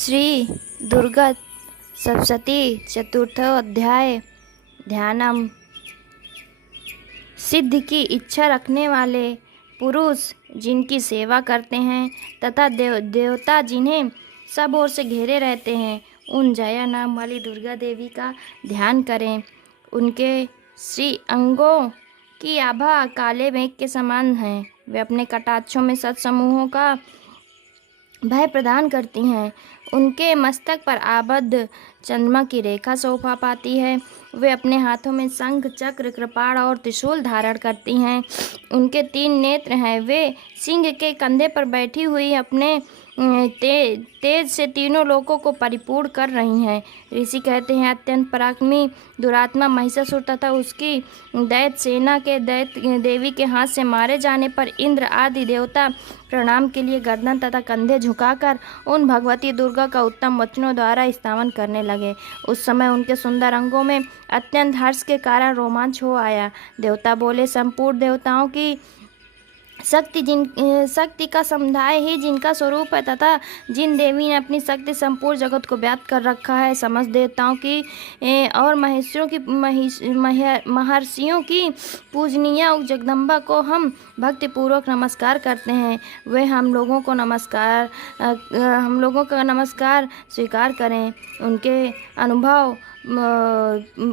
श्री दुर्गा सप्तशती चतुर्थोध्याय। ध्यानम। सिद्धि की इच्छा रखने वाले पुरुष जिनकी सेवा करते हैं तथा देवता जिन्हें सब ओर से घेरे रहते हैं, उन जया नाम वाली दुर्गा देवी का ध्यान करें। उनके श्री अंगों की आभा काले मेघ के समान है। वे अपने कटाक्षों में सत्समूहों का भय प्रदान करती हैं। उनके मस्तक पर आबद्ध चंद्रमा की रेखा शोभा पाती है। वे अपने हाथों में शंख, चक्र, कृपाण और त्रिशूल धारण करती हैं। उनके 3 नेत्र हैं। वे सिंह के कंधे पर बैठी हुई अपने तेज से तीनों लोकों को परिपूर्ण कर रही हैं। ऋषि कहते हैं, अत्यंत पराक्रमी दुरात्मा महिषासुर तथा उसकी दैत्य सेना के दैत्य देवी के हाथ से मारे जाने पर इंद्र आदि देवता प्रणाम के लिए गर्दन तथा कंधे झुकाकर उन भगवती दुर्गा का उत्तम वचनों द्वारा स्तवन करने लगे। उस समय उनके सुंदर अंगों में अत्यंत हर्ष के कारण रोमांच हो आया। देवता बोले, संपूर्ण देवताओं की शक्ति का समुदाय ही जिनका स्वरूप है तथा जिन देवी ने अपनी शक्ति संपूर्ण जगत को व्याप्त कर रखा है, समस्त देवताओं की और महर्षियों की पूजनीय जगदम्बा को हम भक्तिपूर्वक नमस्कार करते हैं। वे हम लोगों का नमस्कार स्वीकार करें। उनके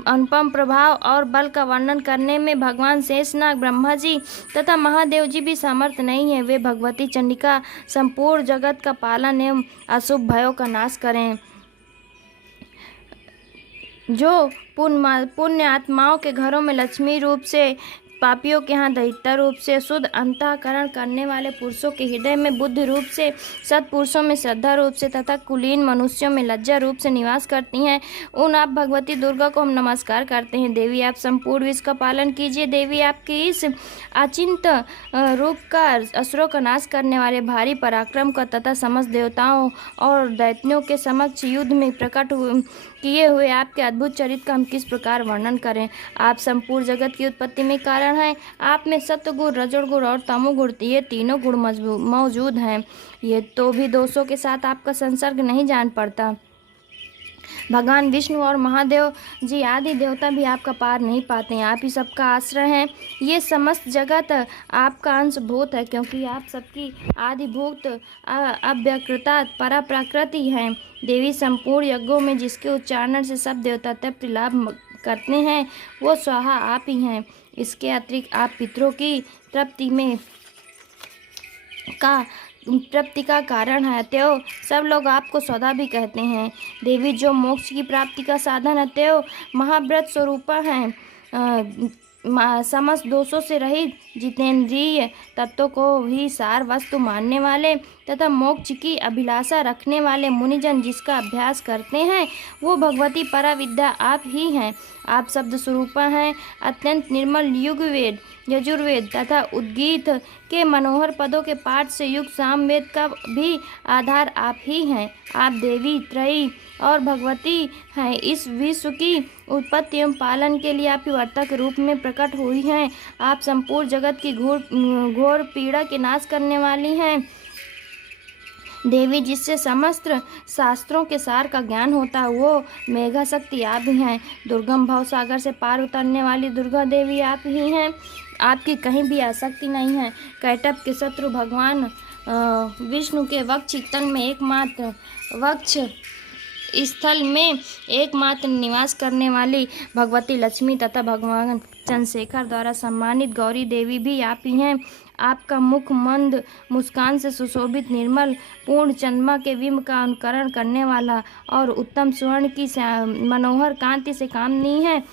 अनुपम प्रभाव और बल का वर्णन करने में भगवान शेषनाग, ब्रह्मा जी तथा महादेव जी भी समर्थ नहीं है। वे भगवती चंडिका संपूर्ण जगत का पालन एवं अशुभ भयों का नाश करें। जो पुण्य आत्माओं के घरों में लक्ष्मी रूप से, पापियों के यहाँ दैत्य रूप से, शुद्ध अंतःकरण करने वाले पुरुषों के हृदय में बुद्धि रूप से, सत्पुरुषों में श्रद्धा रूप से तथा कुलीन मनुष्यों में लज्जा रूप से निवास करती हैं, उन आप भगवती दुर्गा को हम नमस्कार करते हैं। देवी, आप संपूर्ण विश्व का पालन कीजिए। देवी, आपके इस अचिंत रूप का, असुरों का नाश करने वाले भारी पराक्रम का तथा समस्त देवताओं और दैत्यों के समक्ष युद्ध में प्रकट किए हुए आपके अद्भुत चरित्र का हम किस प्रकार वर्णन करें। आप संपूर्ण जगत की उत्पत्ति में कारण हैं। आप में सत्वगुण, रजोगुण और तमोगुण, ये तीनों गुण मौजूद हैं। ये तो भी दोषों के साथ आपका संसर्ग नहीं जान पड़ता। भगवान विष्णु और महादेव जी आदि देवता भी आपका पार नहीं पाते हैं। आप ही सबका आश्रय हैं। ये समस्त जगत आपका अंशभूत है, क्योंकि आप सबकी आदिभूत अव्यकृता परा प्रकृति हैं। देवी, संपूर्ण यज्ञों में जिसके उच्चारण से सब देवता तृप्त लाभ करते हैं, वो स्वाहा आप ही हैं। इसके अतिरिक्त आप पितरों की प्राप्ति का कारण है, त्यो सब लोग आपको सौदा भी कहते हैं। देवी, जो मोक्ष की प्राप्ति का साधन है, त्यो महाव्रत स्वरूपा हैं। समस्त दोषों से रहित जितेंद्रिय तत्वों को ही सार वस्तु मानने वाले तथा मोक्ष की अभिलाषा रखने वाले मुनिजन जिसका अभ्यास करते हैं, वो भगवती पराविद्या आप ही हैं। आप शब्द स्वरूपा हैं। अत्यंत निर्मल युगवेद, यजुर्वेद तथा उद्गीत के मनोहर पदों के पाठ से युक्त सामवेद का भी आधार आप ही हैं। आप देवी, त्रयी और भगवती हैं। इस विश्व की उत्पत्ति एवं पालन के लिए आप ही वर्ता के रूप में प्रकट हुई हैं। आप संपूर्ण जगत की घोर पीड़ा के नाश करने वाली हैं। देवी, जिससे समस्त शास्त्रों के सार का ज्ञान होता है, वो मेघा शक्ति आप ही हैं। दुर्गम भव सागर से पार उतरने वाली दुर्गा देवी आप ही हैं। आपकी कहीं भी आसक्ति नहीं है। कैटभ के शत्रु भगवान विष्णु के वक्ष स्थल में एकमात्र निवास करने वाली भगवती लक्ष्मी तथा भगवान चंद्रशेखर द्वारा सम्मानित गौरी देवी भी आप ही हैं। आपका मुख मंद मुस्कान से सुशोभित, निर्मल, पूर्ण चंद्रमा के बिंब का अनुकरण करने वाला और उत्तम स्वर्ण की मनोहर कांति से काम नहीं है।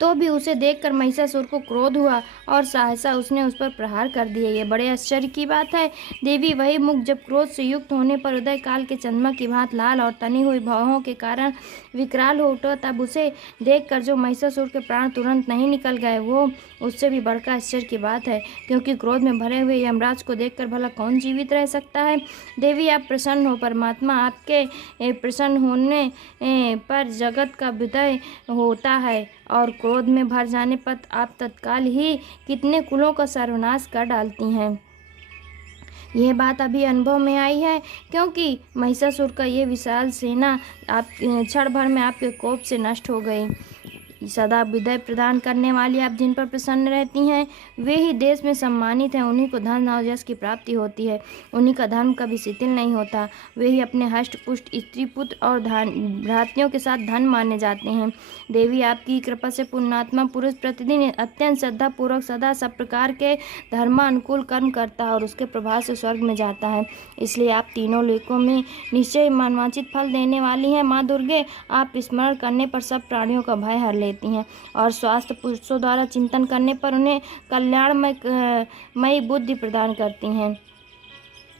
तो भी उसे देखकर महिषासुर को क्रोध हुआ और सहसा उसने उस पर प्रहार कर दिया। ये बड़े आश्चर्य की बात है। देवी, वही मुख जब क्रोध से युक्त होने पर उदय काल के चंद्रमा की भांति लाल और तनी हुई भौहों के कारण विकराल हो उठा, तब उसे देखकर जो महिषासुर के प्राण तुरंत नहीं निकल गए, वो उससे भी बढ़कर आश्चर्य की बात है, क्योंकि क्रोध में भरे हुए यमराज को देखकर भला कौन जीवित रह सकता है। देवी, आप प्रसन्न हो। परमात्मा आपके प्रसन्न होने पर जगत का विदय होता है और क्रोध में भर जाने पर आप तत्काल ही कितने कुलों का सर्वनाश कर डालती हैं। यह बात अभी अनुभव में आई है, क्योंकि महिषासुर का ये विशाल सेना आप क्षण भर में आपके कोप से नष्ट हो गई। सदा विजय प्रदान करने वाली आप जिन पर प्रसन्न रहती हैं, वे ही देश में सम्मानित हैं। उन्हीं को धन और यश की प्राप्ति होती है। उन्हीं का धर्म कभी शिथिल नहीं होता। वे ही अपने हष्ट पुष्ट स्त्री पुत्र और भ्रातियों के साथ धन माने जाते हैं। देवी, आपकी कृपा से पुण्यात्मा पुरुष प्रतिदिन अत्यंत श्रद्धा पूर्वक सदा सब प्रकार के धर्मानुकूल कर्म करता है और उसके प्रभाव से स्वर्ग में जाता है। इसलिए आप तीनों लोकों में निश्चय मनवांछित फल देने वाली हैं। माँ दुर्गे, आप स्मरण करने पर सब प्राणियों का भय हर लेती हैं और स्वास्थ्य पुरुषों द्वारा चिंतन करने पर उन्हें कल्याणमयी बुद्धि प्रदान करती हैं।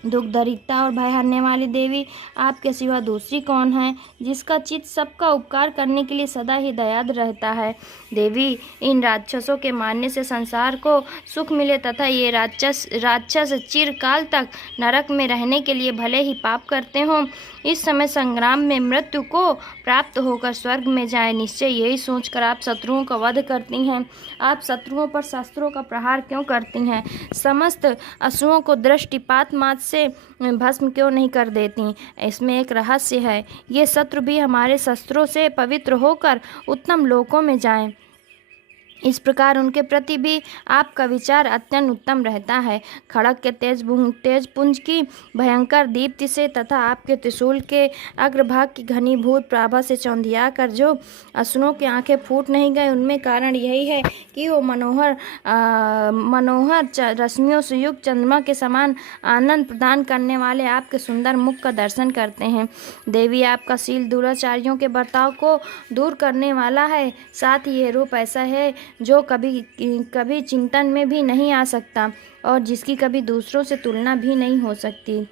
दुख दरिद्रता और भय हरने वाली देवी, आपके सिवा दूसरी कौन है जिसका चित्त सबका उपकार करने के लिए सदा ही दयाद रहता है। देवी, इन राक्षसों के मारने से संसार को सुख मिले तथा ये राक्षस चिरकाल तक नरक में रहने के लिए भले ही पाप करते हों, इस समय संग्राम में मृत्यु को प्राप्त होकर स्वर्ग में जाए, निश्चय यही सोचकर आप शत्रुओं का वध करती हैं। आप शत्रुओं पर शस्त्रों का प्रहार क्यों करती हैं? समस्त असुरों को दृष्टिपात मात्र से भस्म क्यों नहीं कर देती? इसमें एक रहस्य है। ये शत्रु भी हमारे शस्त्रों से पवित्र होकर उत्तम लोकों में जाएं। इस प्रकार उनके प्रति भी आपका विचार अत्यंत उत्तम रहता है। खड़ग के तेज पुंज की भयंकर दीप्ति से तथा आपके त्रिशूल के अग्रभाग की घनीभूत प्राभा से चौंधिया कर जो असुरों की आंखें फूट नहीं गए, उनमें कारण यही है कि वो मनोहर रश्मियों से युक्त चंद्रमा के समान आनंद प्रदान करने वाले आपके सुंदर मुख का दर्शन करते हैं। देवी, आपका शील दुराचारियों के बर्ताव को दूर करने वाला है। साथ ही यह रूप ऐसा है जो कभी चिंतन में भी नहीं आ सकता और जिसकी कभी दूसरों से तुलना भी नहीं हो सकती।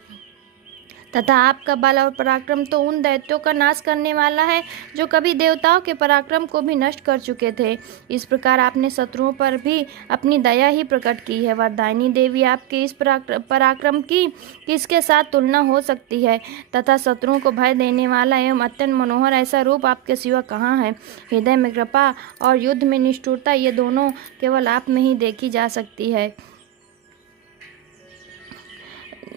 तथा आपका बल और पराक्रम तो उन दैत्यों का नाश करने वाला है जो कभी देवताओं के पराक्रम को भी नष्ट कर चुके थे। इस प्रकार आपने शत्रुओं पर भी अपनी दया ही प्रकट की है। वरदायिनी देवी, आपके इस पराक्रम की किसके साथ तुलना हो सकती है? तथा शत्रुओं को भय देने वाला एवं अत्यंत मनोहर ऐसा रूप आपके सिवा कहाँ है? हृदय में कृपा और युद्ध में निष्ठुरता, ये दोनों केवल आप में ही देखी जा सकती है।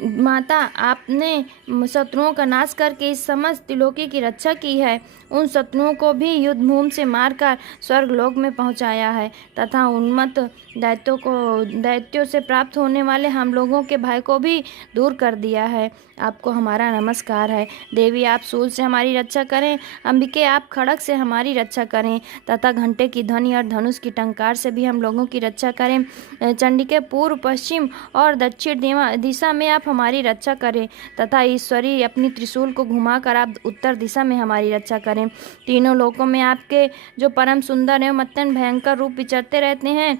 माता, आपने शत्रुओं का नाश करके इस समस्त त्रिलोकी की रक्षा की है। उन शत्रुओं को भी युद्धभूमि से मारकर स्वर्गलोक में पहुंचाया है तथा उन्मत्त दैत्यों से प्राप्त होने वाले हम लोगों के भय को भी दूर कर दिया है। आपको हमारा नमस्कार है। देवी, आप शूल से हमारी रक्षा करें। अंबिके, आप खड़ग से हमारी रक्षा करें तथा घंटे की ध्वनि और धनुष की टंकार से भी हम लोगों की रक्षा करें। चंडिके, पूर्व पश्चिम और दक्षिण दिशा में आप हमारी रक्षा करें तथा ईश्वरी अपनी त्रिशूल को घुमाकर आप उत्तर दिशा में हमारी रक्षा करें। तीनों लोकों में आपके जो परम सुंदर एवं अत्यंत भयंकर रूप विचरते रहते हैं,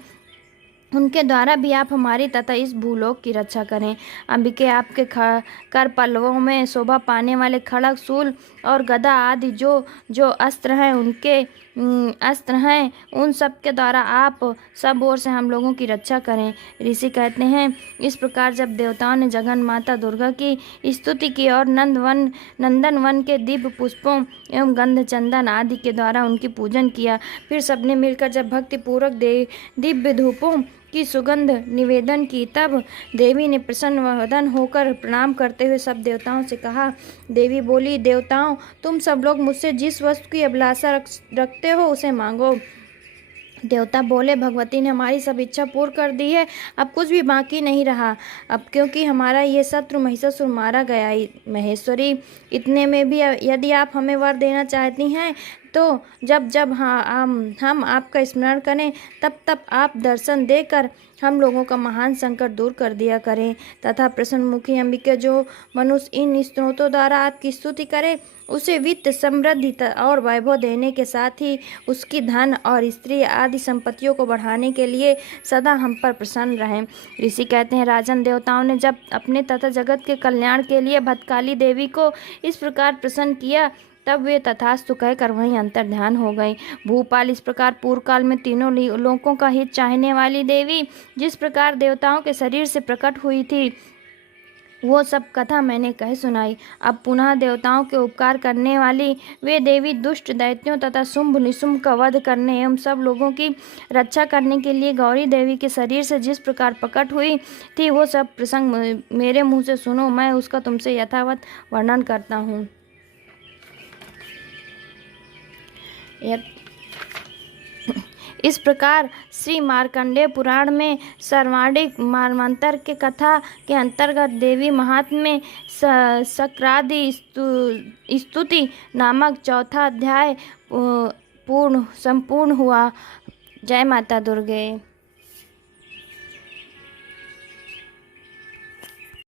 उनके द्वारा भी आप हमारी तथा इस भूलोक की रक्षा करें। अंबिके, आपके कर पल्लवों में शोभा पाने वाले खड़ग, शूल और गदा आदि जो अस्त्र हैं उन सब के द्वारा आप सब ओर से हम लोगों की रक्षा करें। ऋषि कहते हैं, इस प्रकार जब देवताओं ने जगन माता दुर्गा की स्तुति की और नंदन वन के दिव्य पुष्पों एवं गंध चंदन आदि के द्वारा उनकी पूजन किया, फिर सबने मिलकर जब भक्ति पूर्वक दिव्य धूपों की सुगंध निवेदन की, तब देवी ने प्रसन्न वदन होकर प्रणाम करते हुए सब देवताओं से कहा। देवी बोली, देवताओं, तुम सब लोग मुझसे जिस वस्तु की अभिलाषा रखते हो उसे मांगो। देवता बोले, भगवती ने हमारी सब इच्छा पूर्ण कर दी है, अब कुछ भी बाकी नहीं रहा। अब क्योंकि हमारा ये शत्रु महिषासुर मारा गया। महेश्वरी, इतने में भी यदि आप हमें वर देना चाहती हैं तो जब हम आपका स्मरण करें तब आप दर्शन देकर हम लोगों का महान संकट दूर कर दिया करें तथा प्रसन्नमुखी अंबिका, जो मनुष्य इन स्तोत्रों द्वारा आपकी स्तुति करे, उसे वित्त समृद्धि और वैभव देने के साथ ही उसकी धन और स्त्री आदि संपत्तियों को बढ़ाने के लिए सदा हम पर प्रसन्न रहें। ऋषि कहते हैं, राजन, देवताओं ने जब अपने तथा जगत के कल्याण के लिए भद्रकाली देवी को इस प्रकार प्रसन्न किया, तब वे तथास्तु कहकर वहीं अंतर ध्यान हो गई। भूपाल, इस प्रकार पूर्व काल में तीनों लोकों का हित चाहने वाली देवी जिस प्रकार देवताओं के शरीर से प्रकट हुई थी, वो सब कथा मैंने कह सुनाई। अब पुनः देवताओं के उपकार करने वाली वे देवी दुष्ट दैत्यों तथा शुंभ निशुंभ का वध करने एवं सब लोगों की रक्षा करने के लिए गौरी देवी के शरीर से जिस प्रकार प्रकट हुई थी, वो सब प्रसंग मेरे मुंह से सुनो, मैं उसका तुमसे यथावत वर्णन करता हूँ। इस प्रकार श्री मार्कंडेय पुराण में सर्वाणिक मार्मांतर के कथा के अंतर्गत देवी महात्म्य में शक्रादि स्तुति नामक चौथा अध्याय संपूर्ण हुआ। जय माता दुर्गे।